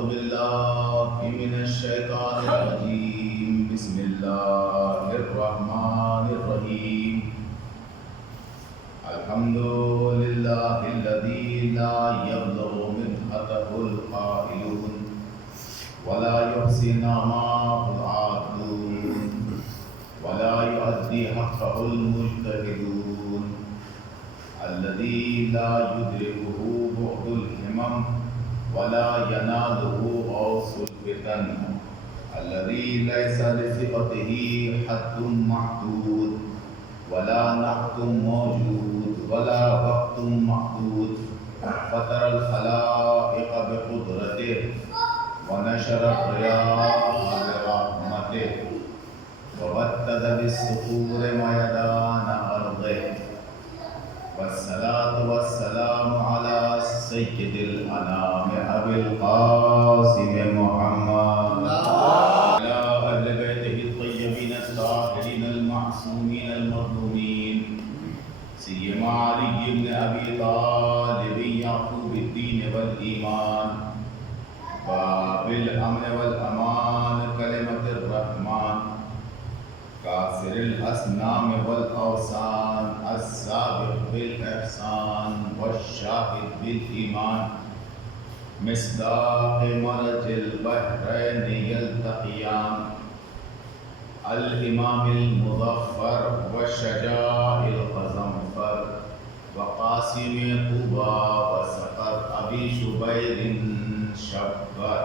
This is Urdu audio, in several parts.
أعوذ بالله من الشيطان الرجيم بسم الله الرحمن الرحيم الحمد لله الذي لا يبلغ مدحته القائلون ولا يحصي نعماه العادون ولا يؤدي حقه المجتهدون الذي لا يدركه بعد الهمم ولا يناله غوص الفتن الذي ليس لثقته حد محدود ولا نحت موجود ولا وقت محدود فطر الخلائق بقدرته ونشر الرياح برحمته وبتد بالصخور ميدان أرضه والصلاة والسلام على سيد الأنام أبي القاسم محمد وعلى أهل بيته الطيبين الطاهرين المعصومين المظلومين سيما علي بن أبي طالب يعقوب الدين والإيمان وبالأمن والأمان كلمة الرحمن كاسر الأصنام والأوثان السابق بالإحسان والشاهد بالإيمان مصداق مرج البحرين يلتقيان الإمام المظفر والشجاع الغضنفر وقاسم طوبى وسقر أبي شبير شبر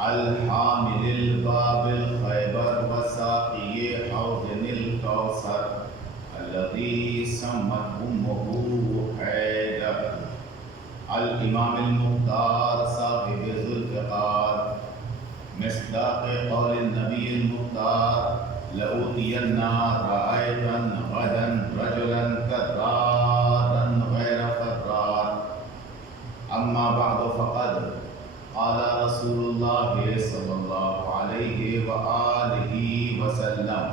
الحامل الباب الخيبر وساقي حوض الكوثر الذي سمت أمه حيدر الإمام المختار صاحب ذو الفقار مصداق قول النبي المختار لأوتين رأيتا غدا رجلا كرارا غير فرار أما بعد فقد قال رسول الله صلى الله عليه وآله وسلم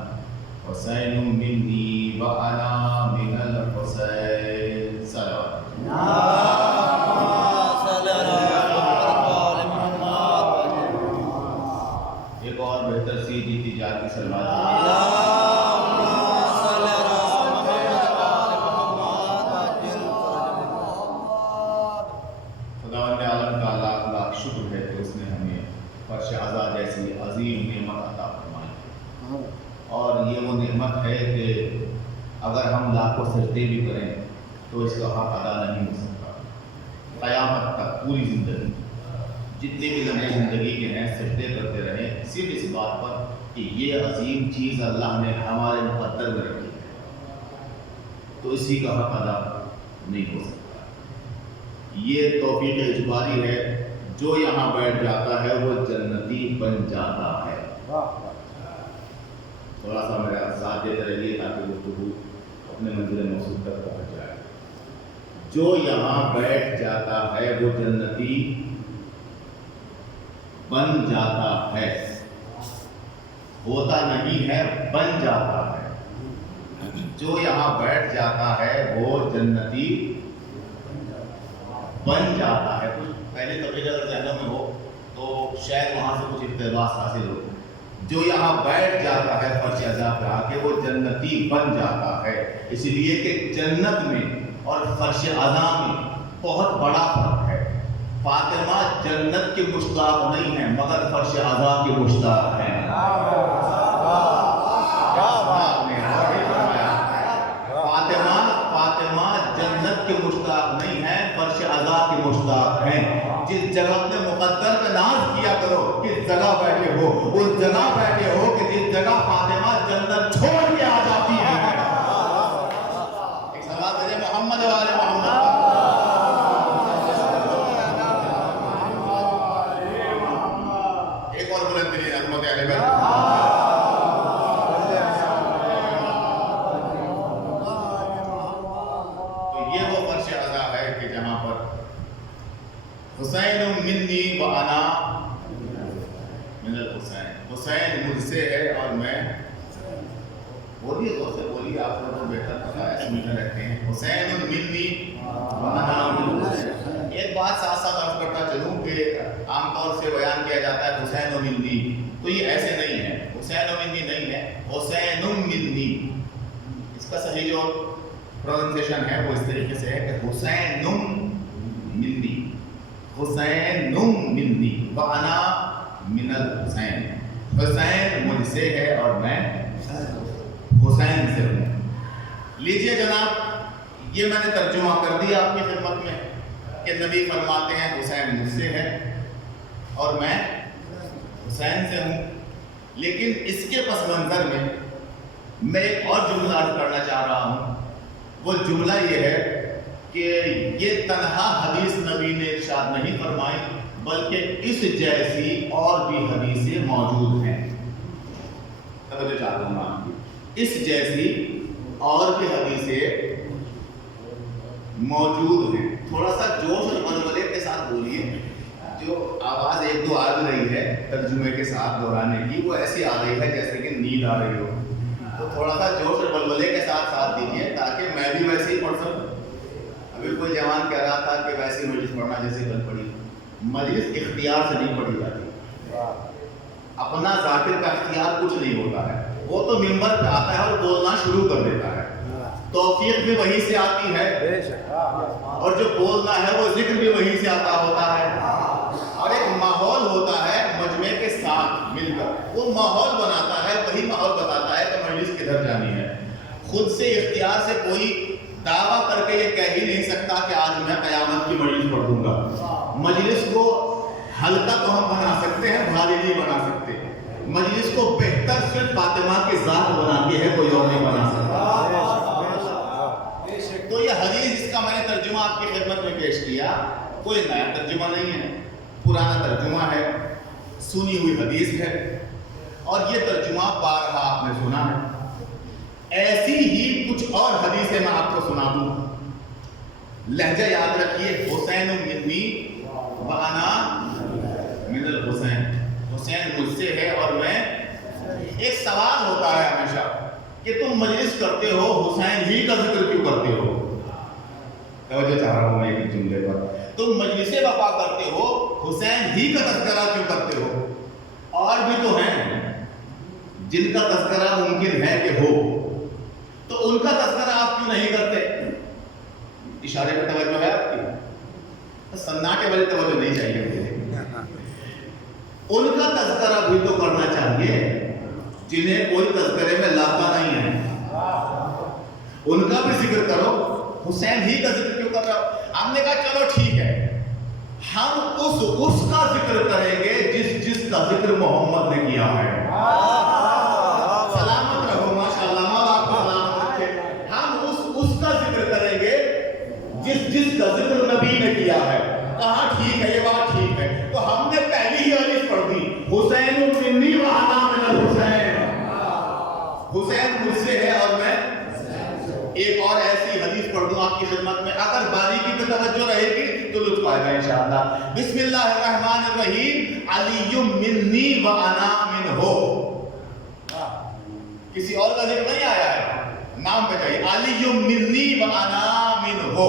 حسين مني وأنا من الحسين صلوات ایک اور بہتر سی جیتی جات کی سلوات خداوند عالم کا لاکھ لاکھ شکر ہے کہ اس نے ہمیں فرش عزا جیسی عظیم نعمت عطا فرمائی اور یہ وہ نعمت ہے کہ اگر ہم لاکھوں سجدے بھی کریں تو اس کا حق ادا نہیں ہو سکتا. قیامت تک پوری زندگی جتنے بھی لمحے زندگی کے ہیں سجدے کرتے رہیں صرف اس بات پر کہ یہ عظیم چیز اللہ نے ہمارے مقدر میں رکھی ہے تو اسی کا حق ادا نہیں ہو سکتا. یہ توفیق اجباری ہے. جو یہاں بیٹھ جاتا ہے وہ جنتی بن جاتا ہے. تھوڑا سا میرا ساتھ دیتے رہیے تاکہ گفتگو اپنے منزل موصول تک پہنچ جائے. جو یہاں بیٹھ جاتا ہے وہ جنتی بن جاتا ہے. ہوتا نہیں ہے، بن جاتا ہے. جو یہاں بیٹھ جاتا ہے وہ جنتی بن جاتا ہے. کچھ پہلے تقریر اگر ذہنوں میں ہو تو شاید وہاں سے کچھ اقتباس حاصل ہو. جو یہاں بیٹھ جاتا ہے فرش عزا پہ آ کے وہ جنتی بن جاتا ہے. اس لیے کہ جنت میں اور فرش عزا میں بہت بڑا فرق ہے. فاطمہ جنت کے مشتاق نہیں ہیں مگر فرش عزا کے مشتاق ہیں. فاطمہ جنت کے مشتاق نہیں ہیں، فرش عزا کے مشتاق ہیں. جس جگہ اپنے مقدر پہ ناز کیا کرو کس جگہ بیٹھے ہو، اس جگہ بیٹھے ہو کہ جس جگہ فاطمہ جنت چھوڑ کے آ جاتی ہے. ایک سوال ہے محمد والے محمد ایک اور بلند ترین عظمت اہل بیت. تو یہ وہ فرش عزا ہے کہ جہاں پر حسین منی و انا من الحسین. حسین مجھ سے ہے اور میں بولیے تو سے بولیے آپ کو بہتر پتا ہے سمجھنے رکھتے ہیں. حسین منی و انا من الحسین. ایک بات ساتھ ساتھ عرض کرتا چلوں کہ عام طور سے بیان کیا جاتا ہے حسین و مندی، تو یہ ایسے نہیں ہے، حسین و مندی نہیں ہے، حسین مندی، اس کا صحیح جو پروننسیشن ہے وہ اس طریقے سے ہے کہ حسین مندی، حسین مندی وانا من الحسین، حسین مجھ سے ہے اور میں حسین سے ہوں۔ لیجئے جناب، یہ میں نے ترجمہ کر دیا آپ کی خدمت میں کہ نبی فرماتے ہیں حسین مجھ سے ہے اور میں حسین سے ہوں، لیکن اس کے پس منظر میں ایک اور جملہ عرض کرنا چاہ رہا ہوں۔ وہ جملہ یہ ہے کہ یہ تنہا حدیث نبی نے ارشاد نہیں فرمائی، بلکہ اس جیسی اور بھی حدیثیں موجود ہیں۔ توجہ چاہتا ہوں آپ کی، اس جیسی اور بھی حدیثیں موجود ہیں۔ تھوڑا سا جوش اور ولولے کے ساتھ بولیے، جو آواز ایک دو آ رہی ہے ترجمے کے ساتھ دہرانے کی، وہ ایسی آ رہی ہے جیسے کہ نیند آ رہی ہو، تو تھوڑا سا جوش اور ولولے کے ساتھ ساتھ دیجیے تاکہ میں بھی ویسے ہی پڑھ سکوں۔ ابھی کوئی جوان کہہ رہا تھا کہ ویسی مجلس پڑھنا جیسے کل پڑھی، مجلس اختیار سے نہیں پڑھی جاتی، اپنا ذاکر کا اختیار کچھ نہیں ہوتا ہے، وہ تو ممبر پہ آتا ہے اور بولنا شروع کر دیتا ہے، توفیق بھی وہیں سے آتی ہے اور جو بولنا ہے وہ ذکر بھی وہیں سے آتا ہوتا ہے، اور ایک ماحول ہوتا ہے مجمع کے ساتھ مل کر، وہ ماحول بناتا ہے، وہی ماحول بتاتا ہے کہ مجلس کدھر جانی ہے۔ خود سے اختیار سے کوئی دعویٰ کر کے یہ کہہ ہی نہیں سکتا کہ آج میں قیامت کی مجلس پڑھ دوں گا۔ مجلس کو ہلکا تو ہم بنا سکتے ہیں، بھاری نہیں بنا سکتے۔ مجلس کو بہتر صرف فاطمہ کی ذات بنا کے ہے، کوئی اور نہیں بنا سکتا۔ تو یہ حدیث جس کا میں نے ترجمہ آپ کی خدمت میں پیش کیا، کوئی نیا ترجمہ نہیں ہے، پرانا ترجمہ ہے، سنی ہوئی حدیث ہے، اور یہ ترجمہ بارہا آپ نے سنا ہے۔ ایسی ہی کچھ اور حدیثیں میں آپ کو سنا دوں، لہجہ یاد رکھیے، حسین منی وانا من الحسین، حسین مجھ سے ہے اور میں۔ ایک سوال ہوتا ہے ہمیشہ کہ تم مجلس کرتے ہو، حسین ہی کا ذکر کیوں کرتے ہو؟ توجہ چاہ رہا ہوں میں ایک جملے پر، تم مجلس وفا کرتے ہو، حسین ہی کا تذکرہ کیوں کرتے ہو؟ اور بھی تو ہیں جن کا تذکرہ ممکن ہے کہ ہو، تو ان کا تذکرہ آپ کیوں نہیں کرتے؟ اشارے پہ توجہ ہے آپ کی؟ سناٹے والی توجہ نہیں چاہیے مجھے۔ ان کا تذکرہ بھی تو کرنا چاہیے جنہیں کوئی تذکرے میں لاتا نہیں ہے، ان کا بھی ذکر کرو۔ حسین ہی کا ذکر کیوں کر رہا ہو؟ ہم نے کہا چلو ٹھیک ہے، ہم اس کا ذکر کریں گے جس کا ذکر محمد نے کیا ہے۔ سلامت رہو، ماشاءاللہ، آپ کو سلامت رکھے۔ ہم اس کا ذکر کریں گے جس کا ذکر نبی نے کیا ہے۔ کہاں ٹھیک ہے، یہ بات ٹھیک ہے۔ تو ہم نے پہلی ہی حدیث پڑھ دی، حسین منی وانا من الحسین، حسین مجھ سے ہے اور میں۔ ایک اور ایسی حدیث پڑھ دوں آپ کی خدمت میں، اگر باریکی پہ توجہ رہے گی تو لطف آئے گا انشاءاللہ۔ بسم اللہ الرحمن الرحیم، علی منی وانا منہ، کسی اور کا ذکر نہیں آیا ہے، نام پہ چاہیے، علی منی وانا منہ۔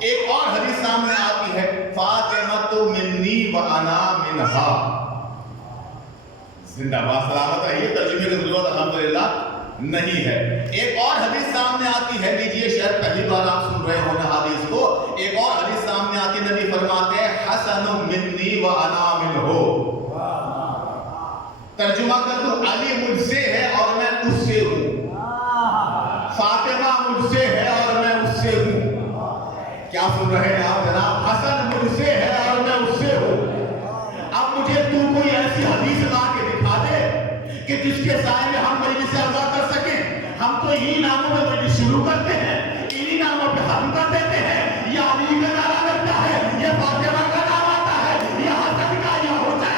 ایک اور حدیث سامنے آتی ہے، فاطمہ منی وانا منہا۔ زندہ باد، سلامت رہیے، ترجمے کی ضرورت الحمدللہ نہیں ہے۔ ایک اور حدیث سامنے آتی ہے، لیجئے شاید پہلی بار آپ سن رہے ہونا حدیث کو۔ ایک اور حدیث سامنے آتی ہے، نبی فرماتے ہیں حسن منی وانا منہ۔ ترجمہ کر دوں، علی مجھ سے ہے اور میں اس سے ہوں، فاطمہ مجھ سے ہے اور میں اس سے ہوں۔ کیا سن رہے ہیں آپ جناب؟ حسن مجھ سے ہے اور میں اس سے ہوں۔ اب مجھے تو کوئی ایسی حدیث لا کے دکھا دے کہ جس کے سائے میں ہم مجلس سے ادا کر سکیں۔ ہم تو انہی ناموں میں مجلس شروع کرتے ہیں، انہی ناموں پہ ختم کر دیتے ہیں۔ یہ علی کا نعرہ لگتا ہے، یہ فاطمہ کا نام آتا ہے، یہ حسن کا، یہ حسین۔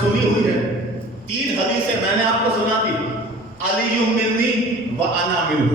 سنی ہوئی ہے، تین حدیثیں میں نے آپ کو سنا دی، علی منی وانا منہ۔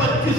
25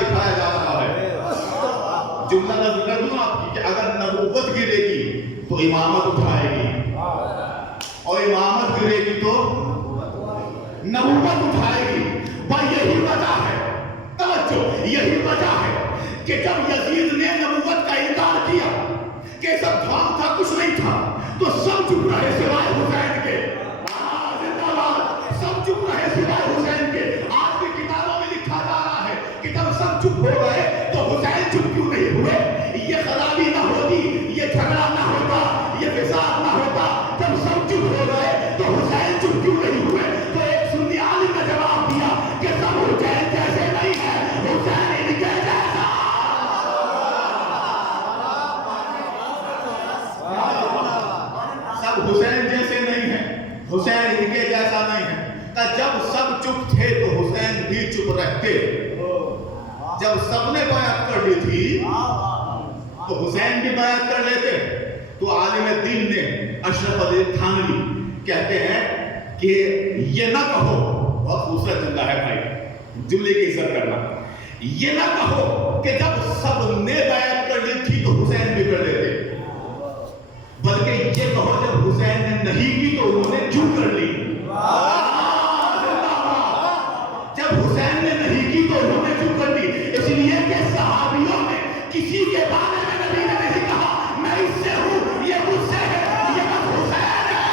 دکھایا جا رہا ہے. جملہ نظر کر دوں آپ کی کہ اگر نبوت گرے گی تو امامت اٹھائے گی اور امامت گرے گی تو نبوت اٹھائے گی. بھائی یہی وجہ ہے, توجہ, یہی وجہ ہے کہ جب یزید نے نبوت کا انکار کیا کہ سب دھام تھا کچھ نہیں تھا تو سب چپ رہے سوائے حسین کے. سب چپ رہے سوائے حسین کے. آج بھی کتابوں میں لکھا جا رہا ہے کہ جب سب چپ ہو گئے تو حسین چپ کیوں نہیں ہوئے. یہ خرابی نہ ہوتی, یہ جھگڑا نہ ہوتا, یہ فساد نہ ہوتا. جب سب چپ ہو گئے تو حسین چپ کیوں نہیں ہوئے. تو ایک سنی عالم نے جواب دیا کہ سب حسین جیسے نہیں ہے, حسین ان کے جیسا. سب حسین جیسے نہیں ہے, حسین ان کے جیسا نہیں ہے. جب سب چپ تھے تو حسین بھی چپ رہتے. جب سب نے بیعت کر لی تھی تو حسین بھی بیعت کر لیتے. تو عالم دین نے اشرف علی تھانوی کہتے ہیں کہ یہ نہ کہو, بہت خوبصورت جملہ ہے بھائی, جملے کی عزت کرنا, یہ نہ کہو کہ جب سب نے بیعت کر لی تھی تو حسین بھی کر لیتے, بلکہ یہ کہو جب حسین نے نہیں کی تو انہوں نے کیوں کر لی. جب حسین نے نہیں کی تو انہوں نے کیوں کر لی. اس لیے کہ صحابیوں میں کسی کے بارے میں نبی نے نہیں کہا میں اس سے ہوں, یہ مجھ سے ہے, یہ بس حسین ہے.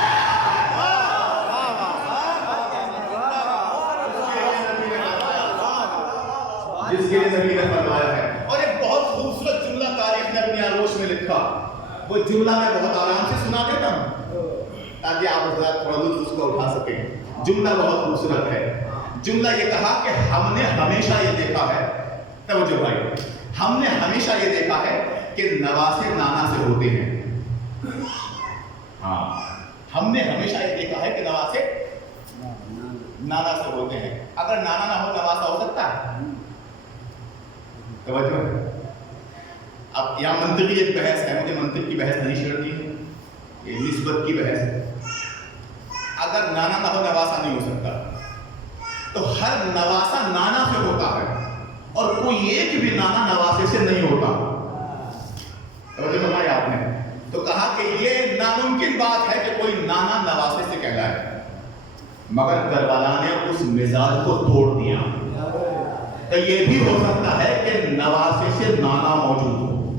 جس کے لیے نبی نے فرمایا ہے. اور ایک بہت خوبصورت جملہ تاریخ نے اپنی آغوش میں لکھا, وہ جملہ میں بہت آرام سے سنا دیتا ہوں تاکہ آپ حضرات تھوڑا لطف اس کو اٹھا سکیں. جملہ بہت خوبصورت ہے. جملہ یہ کہا کہ ہم نے ہمیشہ یہ دیکھا ہے, توجہ بھائی, ہم نے ہمیشہ یہ دیکھا ہے کہ نواسے نانا سے ہوتے ہیں. ہاں, ہم نے ہمیشہ یہ دیکھا ہے کہ نواسے نانا سے ہوتے ہیں. اگر نانا نہ ہو نواسا ہو سکتا ہے. توجہ, اب یہاں منطقی ایک بحث ہے, مجھے منطق کی بحث نہیں چھیڑنی ہے, یہ نسبت کی بحث ہے. اگر نانا نہ ہو نواسا نہیں ہو سکتا تو ہر نواسا نانا سے ہوتا ہے اور کوئی ایک بھی نانا نواسے سے نہیں ہوتا. توجہ فرمائی آپ نے. تو کہا کہ یہ ناممکن بات ہے کہ کوئی نانا نواسے سے کہلائے, مگر کربلا نے اس مزاج کو توڑ دیا. تو یہ بھی ہو سکتا ہے کہ نواسے سے نانا موجود ہو,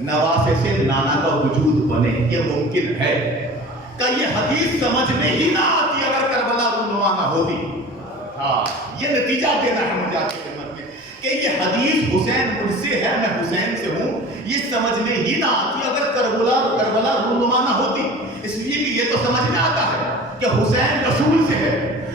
نواسے سے نانا کا وجود بنے, یہ ممکن ہے. کہ یہ حدیث سمجھ میں ہی نہ آتی اگر کربلا رونما نہ ہوتی. ہاں, یہ نتیجہ دینا ہے مجھے آپ کی خدمت میں کہ یہ حدیث حسین مجھ سے ہے, میں حسین سے ہوں, یہ سمجھ میں ہی نہ آتی اگر کربلا رونما نہ ہوتی. اس لیے کہ یہ تو سمجھ میں آتا ہے کہ حسین رسول سے ہے,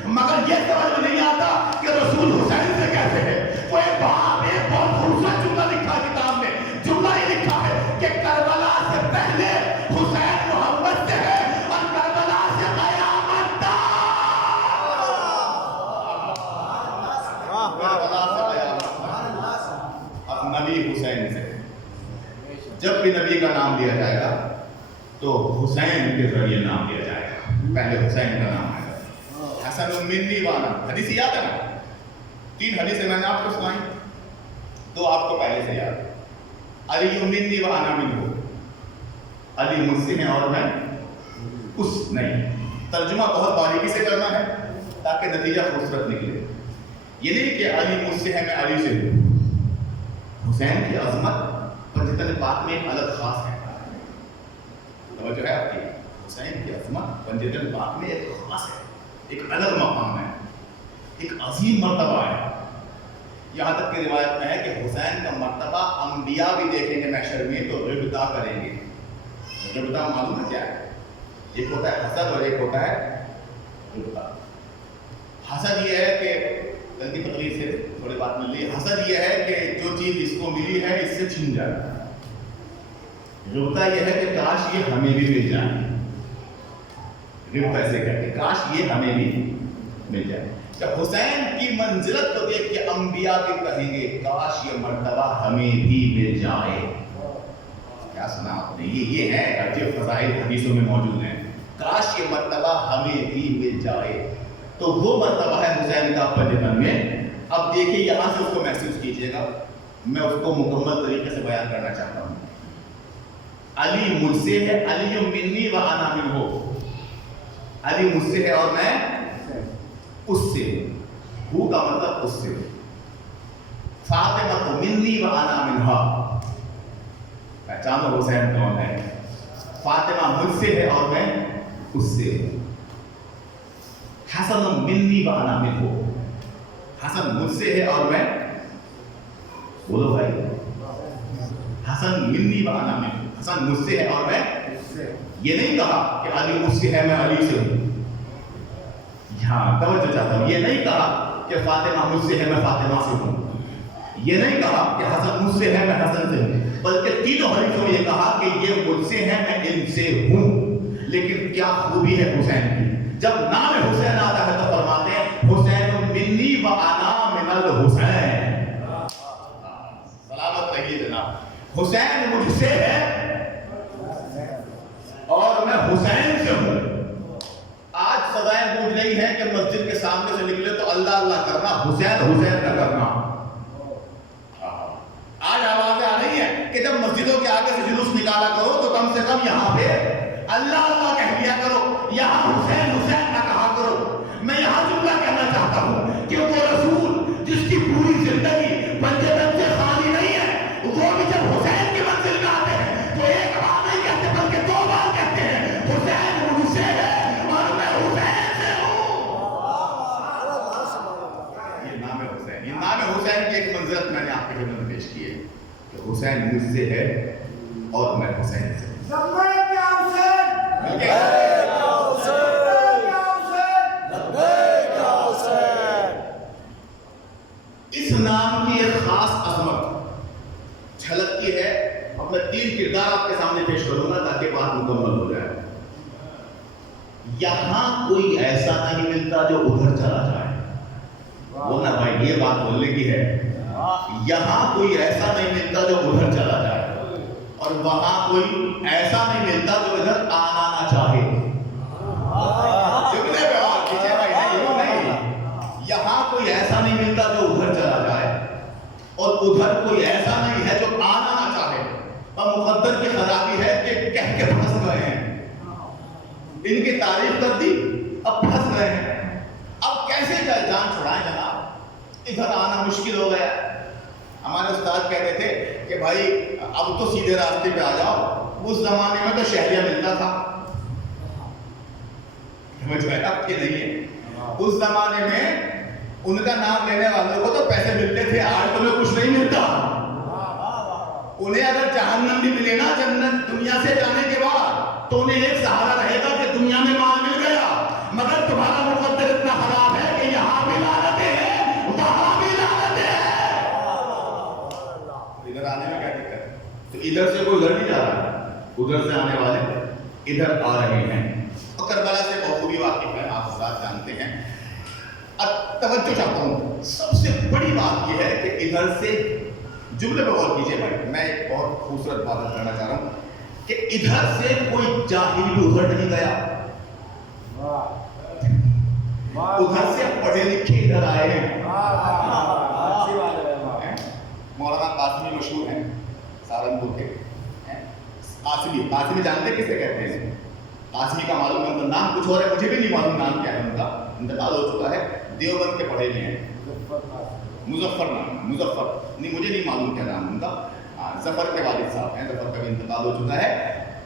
مگر یہ سمجھ میں نہیں آتا کہ رسول حسین سے کیسے ہے. کوئی باپ ایک بہت خوبصورت جملہ لکھا کتاب میں, جملہ یہ لکھا ہے کہ کربلا سے پہلے حسین محمد سے ہے اور کربلا سے قیامت تک. کربلا سے قیامت تک اب نبی حسین سے. جب بھی نبی کا نام لیا جائے گا تو حسین کے ذریعے نام لیا جائے گا. پہلے حسین کا نام آئے گا. حسن منی وانا, حدیث یاد ہے نا, 3 حدیثیں میں نے آپ کو سنائی, 2 آپ کو پہلے سے یاد. علی منی وانا منہ, علی مجھ سے ہیں اور میں اس نہیں. ترجمہ بہت باریکی سے کرنا ہے تاکہ نتیجہ خوبصورت نکلے. یہ نہیں کہ علی مجھ سے ہے میں علی سے ہوں. حسین کی عظمت پنجتن پاک میں ایک الگ خاص ہے. توجہ ہے آپ کی, حسین کی عظمت پنجتن پاک میں ایک خاص ہے, ایک الگ مقام ہے, ایک عظیم مرتبہ ہے. یہاں تک کہ روایت میں ہے کہ حسین کا مرتبہ انبیاء بھی دیکھیں گے محشر میں تو ربطہ کریں گے. ربطہ معلوم ہے کیا ہے؟ ایک ہوتا ہے حسد اور ایک ہوتا ہے ربطہ. حسد یہ ہے کہ غلطی تقریر سے تھوڑی بات مل رہی ہے. حسد یہ ہے کہ جو چیز اس کو ملی ہے اس سے چھین جائے. ربطہ یہ ہے کہ کاش یہ ہمیں بھی مل جائے. ربطہ ایسے کہتے ہیں کاش یہ ہمیں بھی مل جائے. کہ حسین کی منزلت کو دیکھ کے انبیاء بھی کہیں گے کاش یہ مرتبہ ہمیں بھی مل جائے. کیا سنا آپ نے؟ یہ ہے جو فضائل حدیثوں میں موجود ہیں. کاش یہ مرتبہ ہمیں بھی مل جائے. تو وہ مرتبہ ہے حسین کا پنجتن میں اب دیکھیے یہاں سے اس کو محسوس کیجیے گا، میں اس کو مکمل طریقے سے بیان کرنا چاہتا ہوں. علی مجھ سے ہے، علی منی و انا منہ، علی مجھ سے ہے اور میں اس سے ہوں، کا مطلب اس سے. فاطمہ منی و انا منہا، پہچانو حسین کون ہے. فاطمہ مجھ سے ہے اور میں اس سے. حسن منی و انا منہ، حسن مجھ سے ہے اور میں، بولو بھائی، حسن منی و انا منہ، حسن مجھ سے ہے اور میں. یہ نہیں کہا کہ علی مجھ سے ہے میں علی سے ہوں. یہاں توجہ چاہتا ہوں، یہ نہیں کہا کہ فاطمہ مجھ سے ہے میں فاطمہ سے ہوں. یہ نہیں کہا کہ حسن مجھ سے ہے میں حسن سے ہوں، بلکہ تینوں حدیثوں میں یہ کہا کہ یہ مجھ سے ہے میں ان سے ہوں. لیکن کیا خوبی ہے حسین کی، جب نام حسین آتا ہے تو فرماتے ہیں حسین منی و انا من الحسین. سلامت رہیے جناب، حسین مجھ سے ہے اور میں حسین سے ہوں. آج سدائیں گونج رہی ہیں کہ مسجد کے سامنے سے نکلے تو اللہ اللہ کرنا، حسین حسین نہ کرنا. آج آوازیں آ رہی ہیں کہ جب مسجدوں کے آگے سے جلوس نکالا کرو تو کم سے کم یہاں پہ اللہ اللہ کہہ لیا کرو، یہاں حسین حسین نہ کہا کرو. میں یہاں جملہ کہنا چاہتا ہوں کہ وہ رسول جس کی پوری زندگی پنجتن سے خالی نہیں ہے، وہ بھی جب حسین کی منزل میں آتے ہیں تو ایک بار نہیں کہتے بلکہ دو بار کہتے ہیں حسین مجھ سے ہے اور میں حسین سے ہوں. یہ نام حسین، یہ نام حسین کی ایک منزلت میں نے آپ کے خدمت میں پیش کی ہے کہ حسین مجھ سے ہے اور میں حسین سے ہوں. اس نام کی ایک خاص عظمت جھلکتی ہے. اب میں 3 کردار آپ کے سامنے پیش کروں گا تاکہ بات مکمل ہو جائے. یہاں کوئی ایسا نہیں ملتا جو ادھر چلا جائے. بولنا بھائی یہ بات بولنے کی ہے. یہاں کوئی ایسا نہیں ملتا جو ادھر چلا جائے اور وہاں کوئی ایسا نہیں ملتا جو ادھر آنا نہ چاہے. جملے پہ اور کیجئے بھائی، نہیں. یہاں کوئی ایسا نہیں ملتا جو ادھر چلا جائے اور ادھر کوئی ایسا نہیں ہے جو آنا نہ چاہے. اور مقدر کی خرابی ہے کہ کہہ کے پھنس گئے ہیں، ان کی تعریف کر دی اب پھنس گئے ہیں. اب کیسے جان چھڑائیں جناب، ادھر آنا مشکل ہو گیا. ہمارے استاد کہتے تھے کہ بھائی اب تو سیدھے راستے پہ آ جاؤ. اس زمانے میں تو شہریہ ملتا تھا، سمجھ گئے؟ اب کے نہیں ہے. اس زمانے میں ان کا نام لینے والوں کو تو پیسے ملتے تھے، آج تمہیں کچھ نہیں ملتا. انہیں اگر جہنم بھی ملے نا جنت دنیا سے جانے کے بعد تو انہیں ایک سہارا رہے گا کہ دنیا میں مال مل گیا. مگر تمہارا مقدر اتنا خراب ہے کہ یہاں بھی لعنتیں ہیں وہاں بھی لعنتیں ہیں. ادھر آنے میں کیا دقت ہے؟ تو ادھر سے کوئی ادھر نہیں جا رہا، ادھر سے آنے والے ادھر آ رہے ہیں. کربلا سے بخوبی واقف ہے، آپ حضرات جانتے ہیں. اب توجہ چاہتا ہوں، سب سے بڑی بات یہ ہے کہ ادھر سے جملے پہ غور کیجئے بھائی. میں ایک بہت خوبصورت بات کرنا چاہ رہا ہوں کہ ادھر سے کوئی جاہل بھی ادھر نہیں گیا. ادھر سے پڑھے لکھے ادھر آئے ہیں. مولانا قاسمی مشہور ہیں سہارنپور کے. قاسمی جانتے کسے کہتے ہیں؟ قاسمی کا معلوم ہے، ان کا نام کچھ اور ہے، مجھے بھی نہیں معلوم نام کیا ہے ان کا، انتقال ہو چکا ہے. دیوبند کے پڑھے ہوئے ہیں. مظفر نام، مظفر نہیں، مجھے نہیں معلوم کیا نام ان کا. ظفر کے والد صاحب ہیں، ظفر کا بھی انتقال ہو چکا ہے.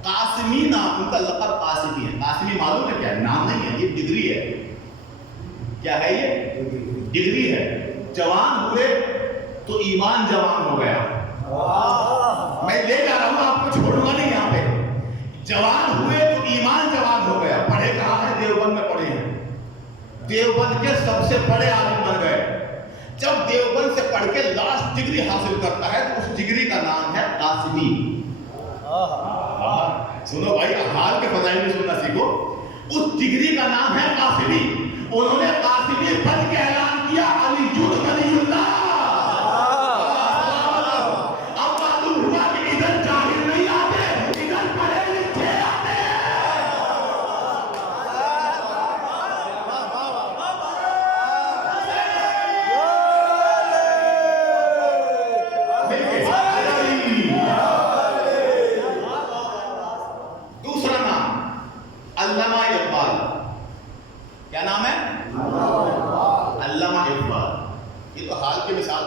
قاسمی نام ان کا، لقب قاسمی ہے. قاسمی معلوم ہے کیا ہے؟ نام نہیں ہے، یہ ڈگری ہے. کیا ہے یہ؟ ڈگری ہے. جوان ہوئے تو ایمان جوان ہو گیا. میں لے جا رہا ہوں، آپ کو چھوڑوں گا نہیں یہاں پہ. جوان ہوئے تو ایمان جوان ہو گیا. پڑھے کہاں ہے؟ دیوبند میں پڑھے ہیں. دیوبند کے سب سے بڑے عالم بن گئے. جب دیوبند سے پڑھ کے لاسٹ ڈگری حاصل کرتا ہے تو اس ڈگری کا نام ہے قاسمی. سنو بھائی، حال کے فضائل میں سننا سیکھو. اس ڈگری کا نام ہے قاسمی. انہوں نے قاسمی بن کے اعلان کیا علی جود ولی اللہ.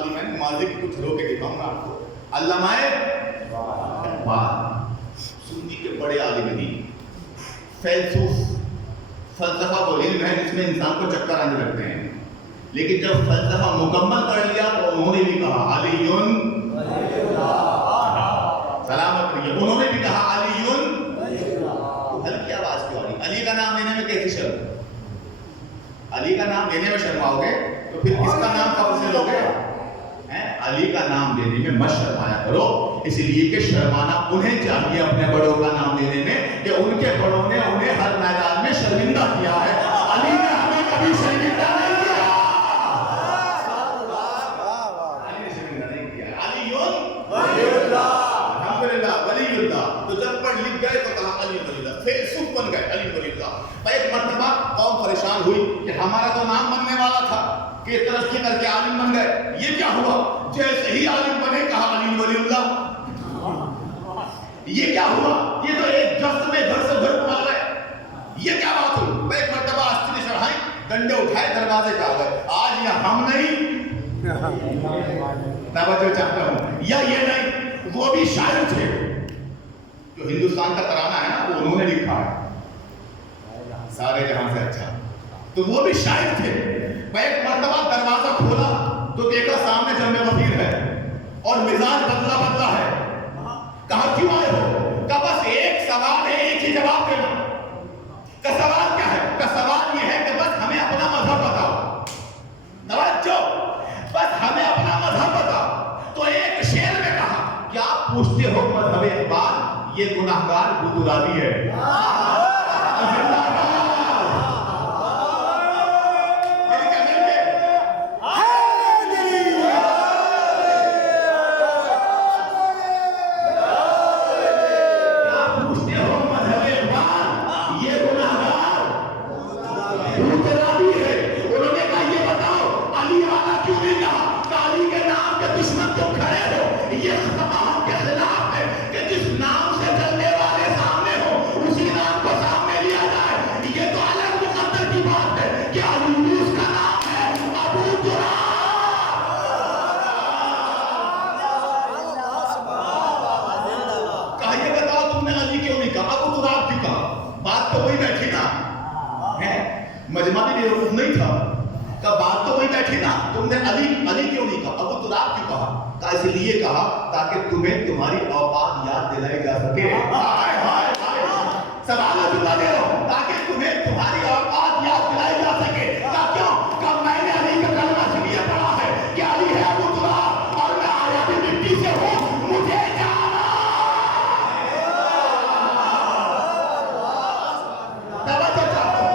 اقبال کی میں نے ماضی کی کچھ روکے دکھاؤں گا آپ کو. علامہ اقبال سندھی کے بڑے عالم دین، فیلسوف. فلسفہ وہ علم ہے جس میں انسان کو چکر آنے لگتے ہیں، لیکن جب فلسفہ مکمل کر لیا تو انہوں نے بھی کہا علی سلامت رہیے، انہوں نے بھی کہا علی. تو ہلکی آواز کیوں آ رہی؟ علی کا نام لینے میں کیسی شرم؟ علی کا نام لینے میں شرماؤ گے تو پھر کس کا نام کب سے لوگے؟ علی کا نام لینے میں مت شرمایا کرو، اس لیے کہ شرمانا انہیں چاہیے اپنے بڑوں کا نام لینے میں کہ ان کے بڑوں نے انہیں ہر میدان میں شرمندہ کیا ہے. علی نے ہمیں کبھی شرمندہ نہیں کیا. علی نے شرمندہ نہیں کیا. علی ولی اللہ، الحمدللہ ولی اللہ. تو جب پڑھ لکھ گئے تو کہا علی ولی اللہ، فیلسوف بن گئے علی ولی اللہ. ایک مرتبہ قوم پریشان ہوئی کہ ہمارا تو نام بننے والا تھا کہ ترقی کر کے عالم بن گئے، یہ کیا ہوا؟ جیسے ہی عالم بنے کہا علی ولی اللہ. یہ کیا ہوا؟ یہ تو ایک جفت میں گھر سے گھر مار رہے. یہ کیا بات ہوئی؟ ایک مرتبہ آستینیں چڑھائیں، ڈنڈے اٹھائے، دروازے پہ آ گئے. آج یہ ہم نہیں، توجہ چاہتا ہوں، یا یہ نہیں، وہ بھی شاعر تھے. جو ہندوستان کا ترانہ ہے نا وہ انہوں نے لکھا ہے سارے جہاں سے اچھا، تو وہ بھی شاعر تھے. ایک مرتبہ دروازہ کھولا تو دیکھا سامنے جمع وزیر ہے اور مزاج بدلا بدلا ہے. کہا کیوں آئے ہو؟ کہا بس ایک سوال ہے، ایک ہی جواب دینا. کا سوال کیا ہے؟ کا سوال یہ ہے کہ بس ہمیں اپنا مذہب بتاؤ. توجہ، بس ہمیں اپنا مذہب بتاؤ. تو ایک شعر میں کہا کیا آپ پوچھتے ہو مذہب اقبال؟ یہ گناہگار بودرابی ہے. مجمع بھی بیوقوف نہیں تھا. کہ بات تو وہی بیٹھی نا، تم نے علی کیوں نہیں کہا، ابو تراب کیوں کہا؟ کہ اس لیے کہا تاکہ تمہیں تمہاری اوقات یاد دلائی جا سکے. سوال جملہ دے رہا ہوں، تاکہ تمہیں تمہاری اوقات یاد دلائی جا سکے. کیوں؟ کہ میں نے علی کا کلمہ اس لیے پڑھا ہے کہ علی ہے ابو تراب اور میں آیا بھی مٹی سے ہوں، مجھے جانا. توجہ چاہتا ہوں،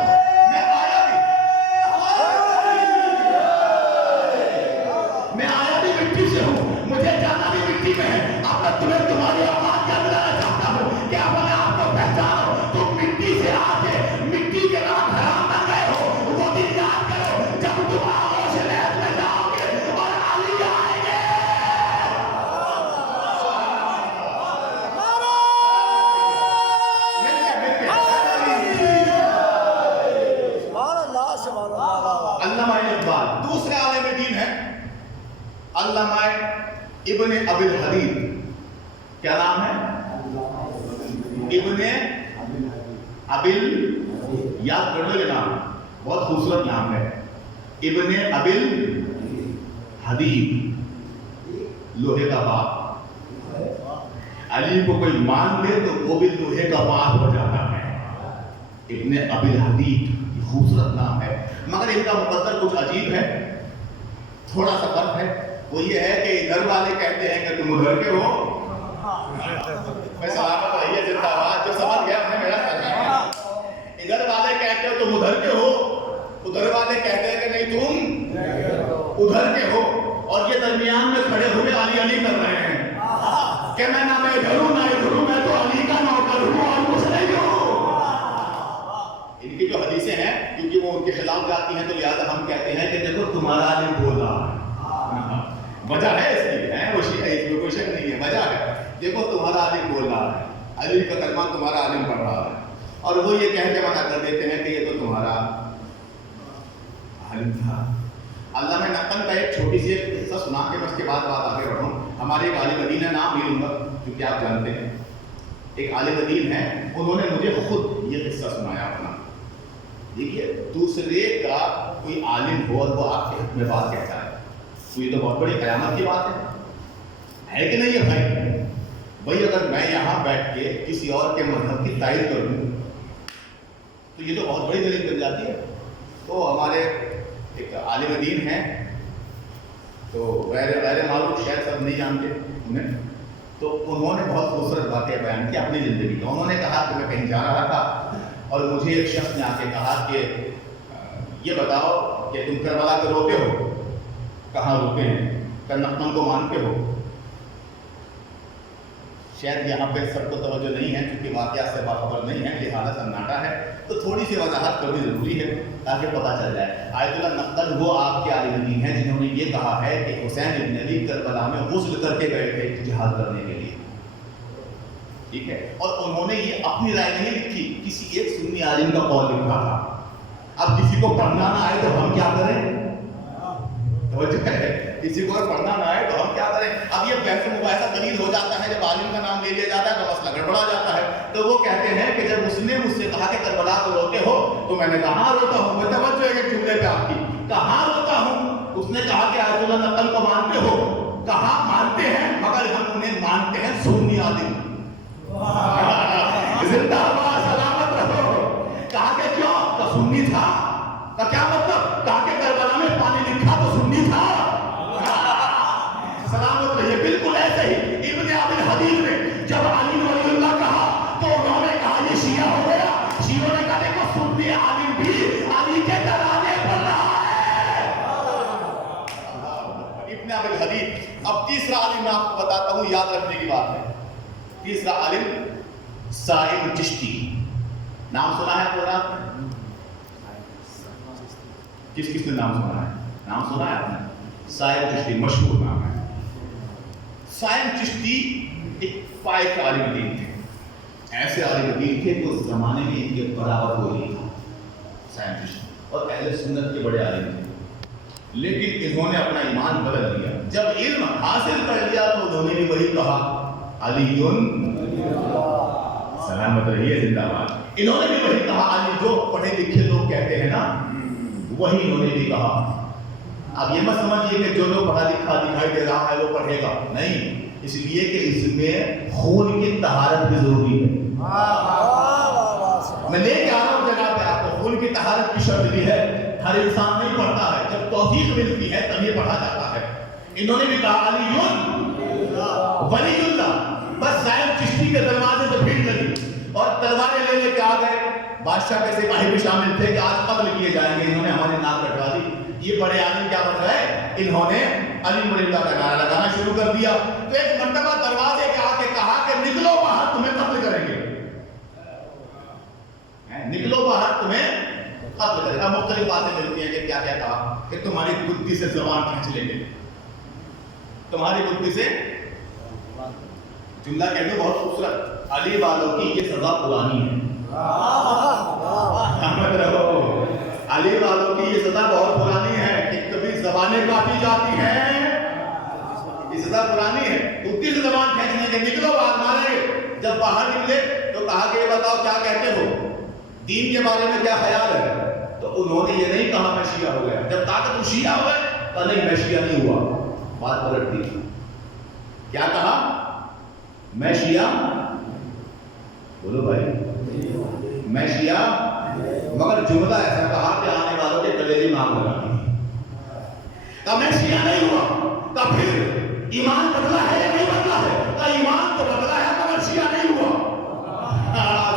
مجھے جانا بھی مٹی میں ہے. اب میں تمہیں تمہاری اوقات یاد دلانا چاہتا ہوں کہ اپنے آپ کو پہچانو. تم مٹی سے آتے، مٹی کے نام حرام بن گئے ہو. وہ دن یاد کرو جب تم آغوش نیت میں جاؤ گے اور علی آئیں گے. علامہ اقبال دوسرے عالم دین ہے، علامہ ابن ابی الحدید. کیا نام ہے؟ ابن ابی، یاد کر لو یہ نام، بہت خوبصورت نام ہے. ابن ابی الحدید، لوہے کا باپ. علی کو کوئی مان لے تو وہ بھی لوہے کا باپ ہو جاتا ہے. ابن ابی الحدید خوبصورت نام ہے، مگر ان کا مقدر کچھ عجیب ہے، تھوڑا سا فرق ہے. وہ یہ ہے کہ ادھر والے کہتے ہیں کہ تم ادھر کے ہو. میں سلامت رہیے زندہ باد، جو سمجھ گیا ہم نے میرا سمجھا. ادھر والے کہتے ہو تم ادھر کے ہو، ادھر والے کہتے ہیں کہ نہیں تم ادھر کے ہو. اور یہ درمیان میں کھڑے ہوئے علی علی کر رہے ہیں کہ میں نہ میں ادھر ہوں نہ ادھر ہوں، میں تو علی کا نوکر ہوں اور کچھ نہیں ہوں. ان کی جو حدیثیں ہیں کیونکہ وہ ان کے خلاف جاتی ہیں تو لہٰذا ہم کہتے ہیں کہ دیکھو تمہارا علی بول رہا ہے. وجہ ہے اس کی، وہ شیعہ اس میں کوئی شک نہیں ہے، وجہ ہے. دیکھو تمہارا عالم بول رہا ہے، علی کا کلمہ تمہارا عالم پڑھ رہا ہے، اور وہ یہ کہہ کے منع کر دیتے ہیں کہ یہ تو تمہارا عالم تھا. اللہ میں نقل کا ایک چھوٹی سی قصہ سنا کے میں اس کے بعد بات آگے بڑھوں. ہمارے ایک عالم دین ہے, نام نہیں لوں گا کیونکہ آپ جانتے ہیں, ایک عالم دین ہے, انہوں نے مجھے خود یہ قصہ سنایا اپنا. دیکھیے دوسرے کا کوئی عالم ہو اور وہ آپ کے حق میں بات کہتا ہے تو یہ تو بہت بڑی قیامت کی بات ہے کہ نہیں ہے بھائی؟ اگر میں یہاں بیٹھ کے کسی اور کے مذہب کی تائید کر دوں تو یہ تو بہت بڑی دلیل بن جاتی ہے. تو ہمارے ایک عالم دین ہیں, تو غیر معروف شاید سب نہیں جانتے انہیں, تو انہوں نے بہت خوبصورت باتیں بیان کی اپنی زندگی کا. انہوں نے کہا کہ میں کہیں جا رہا تھا اور مجھے ایک شخص نے آ کے کہا کہ یہ بتاؤ کہ تم کربلا کو روتے ہو؟ کہاں روتے ہیں؟ نقطن کو مانتے ہو؟ شاید یہاں پہ سب کو توجہ نہیں ہے کیونکہ واقعات سے باخبر نہیں ہے, لہٰذا سناٹا ہے, تو تھوڑی سی وضاحت کرنی ضروری ہے تاکہ پتہ چل جائے. آیت اللہ نقطن وہ آپ کے عالم دین ہیں جنہوں نے یہ کہا ہے کہ حسین ابن علی کربلا میں غسل کر کے گئے تھے جہاد کرنے کے لیے, ٹھیک ہے, اور انہوں نے یہ اپنی رائے نہیں لکھی, کسی ایک سنی عالم کا قول لکھا تھا. اب کسی کو پڑھنا نہ آئے تو ہم کیا کریں؟ توجہ ہے, کسی کو پڑھنا نہ آئے تو ہم کیا کریں؟ اب یہ بحث مباحثہ دلیل ہو جاتا ہے, جب عالم کا نام لے لیا جاتا ہے تو مسئلہ گڑبڑا جاتا ہے. تو وہ کہتے ہیں کہ جب اس نے مجھ سے کہا کہ کربلا کو روتے ہو تو میں نے کہاں روتا ہوں, توجہ ہے کہ جملے پہ آپ کی, کہاں روتا ہوں. اس نے کہا کہ آیت اللہ نقل کو مانتے ہو؟ کہاں مانتے ہیں, مگر ہم انہیں مانتے ہیں سنی عالم. زندہ باد سلامت رہو. کہا کہ کیوں؟ کہ سنی تھا. کا کیا مطلب؟ کہا کہ کربلا میں پانی لکھا تو سنی تھا. سلامت رہیے. بالکل ایسے ہی ابن ابی الحدیث نے جب علی ولی اللہ کہا تو انہوں نے کہا یہ شیعہ ہو گیا. شیعوں نے کہا دیکھو سنی عالم بھی علی کے ترانے پر رہا ہے. ابن ابی الحدیث. اب تیسرا عالم میں آپ کو بتاتا ہوں, یاد رکھنے کی بات ہے. تیسرا عالم صائب چشتی, نام سنا ہے قرآن میں؟ کس کس نے نام سنا ہے؟ نام سنا ہے آپ نے؟ صائب چشتی مشہور نام ہے. صائب چشتی ایک فائق عالم دین تھے, ایسے عالم دین تھے کہ اس زمانے میں ان کے برابر کوئی نہیں تھا. صائب چشتی اور اہل سنت کے بڑے عالم تھے, لیکن انہوں نے اپنا ایمان بدل دیا. جب علم حاصل کر لیا تو انہوں نے بھی وہی کہا علی سلامت رہیے زندہ باد. انہوں نے بھی وہی کہا علی. جو پڑھے لکھے لوگ کہتے ہیں نا وہی انہوں نے بھی کہا. اب یہ مت سمجھیے کہ جو لوگ پڑھا لکھا دکھائی دے رہا ہے وہ پڑھے گا, نہیں, اس لیے کہ اس میں خون کی طہارت بھی ضروری ہے. میں لے کے آ رہا ہوں جگہ پہ آپ کو, خون کی طہارت کی شرط بھی ہے. ہر انسان نہیں پڑھتا ہے, جب توفیق ملتی ہے تب یہ پڑھا جاتا ہے. انہوں نے بھی کہا علی ولی اللہ. بس صاحب چشتی کے دروازے سے بھیڑ لگی اور تلواریں لے لے کے آ گئے. بادشاہ کے سپاہی بھی شامل تھے کہ آج قتل کیے جائیں گے. انہوں نے ہماری ناک کٹوا دی. یہ بڑے عالم کیا بن رہے, انہوں نے علی ولی اللہ کا نعرہ لگانا شروع کر دیا. تو ایک مرتبہ دروازے کے آ کے کہا کہ نکلو باہر, تمہیں قتل کریں گے. نکلو باہر, تمہیں قتل کریں گے. مختلف باتیں ملتی ہیں کہ کیا کیا کہا کہ تمہاری گدی سے زبان کھینچ لیں گے. تمہاری گدی سے جملہ کہتے بہت خوبصورت, علی والوں کی یہ سزا پرانی ہے. علی والوں کی یہ سزا بہت پرانی ہے کہ کبھی زبانیں کاٹی جاتی ہیں, یہ سزا پرانی ہے. گدی سے زبان کھینچنے کے, نکلو باہر, ماریں گے. جب باہر نکلے تو کہا کہ یہ بتاؤ کیا کہتے ہو, دین کے بارے میں کیا خیال ہے؟ تو انہوں نے یہ نہیں کہا میں شیعہ ہو گیا. جب طاقت وہ شیعہ ہوئے تو نہیں, میں شیعہ نہیں ہوا. بات پلٹ دی. کیا کہا؟ میں شیعہ, بولو بھائی, میں شیعہ, مگر جملہ ایسا کہا کہ آنے والوں کے کلیجے میں آگ لگا دی. تب میں شیعہ نہیں ہوا. تب پھر ایمان بدلا ہے یا نہیں بدلا ہے؟ تو ایمان تو بدلا ہے مگر شیعہ نہیں ہوا.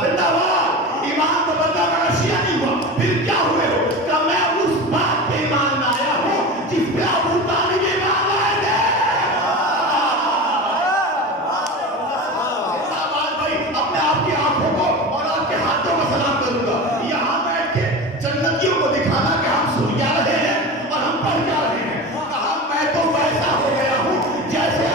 زندہ باد. ایمان تو بدلا مگر شیعہ نہیں ہوا. پھر کیا ہوئے ہو؟ کہ میں اس بات پہ ایمان لایا ہوں جس پہ ابو طالب ایمان لائے تھے. اپنے آپ کی آنکھوں کو اور آپ کے ہاتھوں کو سلام کروں گا. یہاں بیٹھ کے جنتیوں کو دکھانا کہ ہم سن کیا رہے ہیں اور ہم پڑھ کیا رہے ہیں. کہا میں تو ویسا ہو گیا ہوں جیسے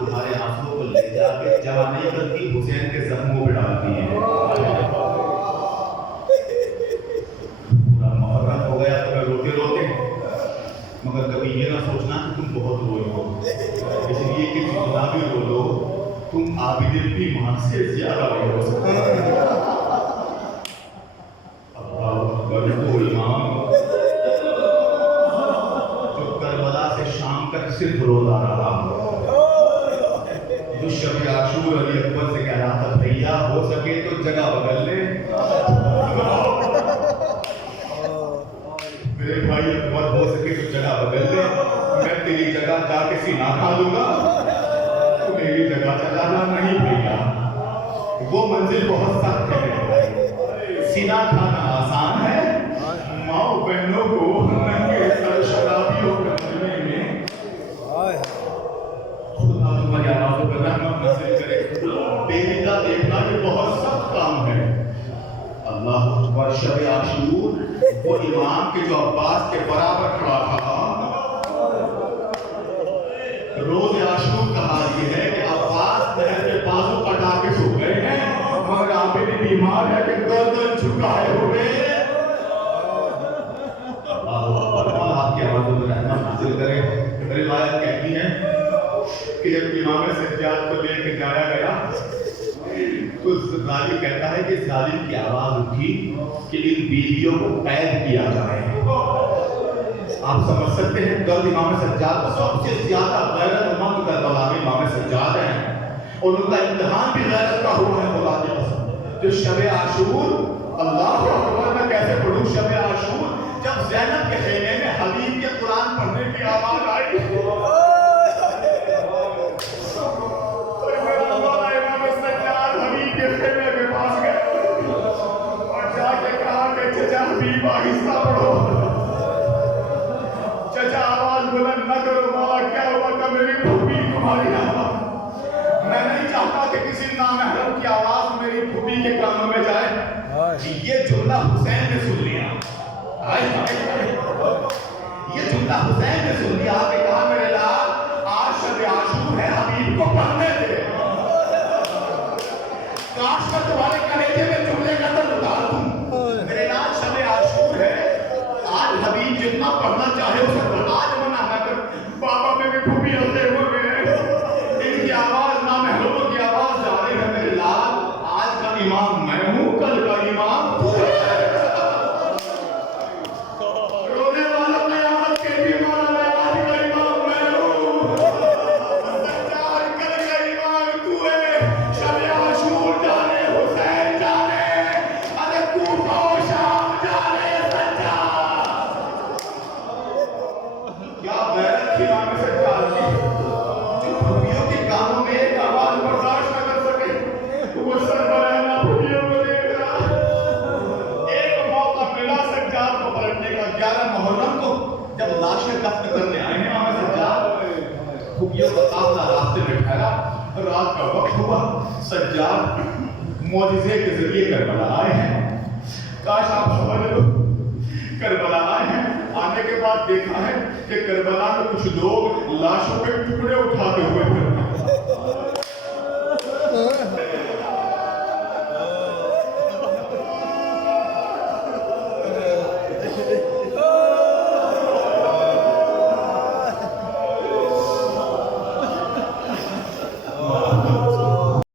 تمہارے آنسوؤں کو لے جا کے جمع نہیں کرتی، حسین کے زخموں پہ ڈالتی ہیں. پورا محرم ہو گیا تو روتے روتے، مگر کبھی یہ نہ سوچنا کہ تم بہت روئے ہو، اس لیے کہ جتنا بھی رو لو تم عابد الایمان سے زیادہ روئے ہو سکتے. اللہ اکبر. وہ امام جو کربلا سے شام تک صرف روتا رہا، جو شب عاشور علی اکبر سے کہہ رہا تھا بھیا ہو سکے تو جگہ بدل لے. میرے بھائی اکبر ہو سکے تو جگہ بدل لے، میں تیری جگہ جا کے سینہ کھا دوں گا، تو میری جگہ چلا جا. نہیں بھیا، وہ منزل بہت سخت ہے میرے بھائی. سینہ کھانا آسان ہے، ماں بہنوں کو ننگے سر شرابیوں کے مجمع میں خدا تمہاری آوازوں پر رحمت نازل کرے. بے نگاہ دیکھنا یہ بہت سخت کام ہے. اللہ اکبر. شب عاشور وہ امام کے جو عباس کے برابر کھڑا تھا. روز عاشور کا حال یہ ہے کہ عباس نہر کے بازو کٹا کے سو گئے ہیں، مگر آپ بھی بیمار ہے کہ گردن جھکائے ہوئے. آپ کی آوازوں میں رحمت نازل کرے. روایت کہتی ہے کہ جب امام سجاد کو لے کے جایا گیا تو ظالم کہتا ہے کہ ظالم کی آواز اٹھی کہ ان بیویوں کو قید کیا جائے. آپ سمجھ سکتے ہیں درد امام سجاد سب سے زیادہ غیرت مند کربلا میں امام سجاد ہیں، اور ان کا امتحان بھی غیرت کا ہوا ہے. خدا کی قسم جو شب عاشور، اللہ اکبر، میں کیسے پڑھوں شب عاشور، جب زینب کے خیمے میں حبیب کے قرآن پڑھنے کی آواز آئی، امام سجاد حبیب کے خیمے میں پاس گئے اور جا کے کہا کہ چچا حبیب آہستہ پڑھو، چچا آواز بلند نہ کرو. بابا کیا ہوا کہ میری پھوپھی تمہاری آواز، میں نہیں چاہتا کہ کسی نامحرم کی آواز میری پھوپھی کے کانوں میں جائے. یہ جملہ حسین نے سن لیا. یہ جملہ حسین نے سن لیا کہ کہا میرے لال آج شب عاشور ہے، حبیب کو پڑھنے دے. کاش میں تمہارے کلیجے میں جملے کا درد اتار دوں. میرے لال شب عاشور ہے، آج حبیب جتنا پڑھنا چاہے اسے پڑھ. آج منع نہ کر. بابا میری پھوپھی ہنسے ہوئے ہیں، ان کی آواز نامحرموں کی آواز جا رہی ہے. میرے لال آج کا امام میں ہوں، کل کا امام تو ہے. رات کا وقت ہوا، سجاد معجزے کے ذریعے کربلا آئے ہیں. کاش آپ سمجھ لو کربلا آئے ہیں. آنے کے بعد دیکھا ہے کہ کربلا میں کچھ لوگ لاشوں کے ٹکڑے اٹھاتے ہوئے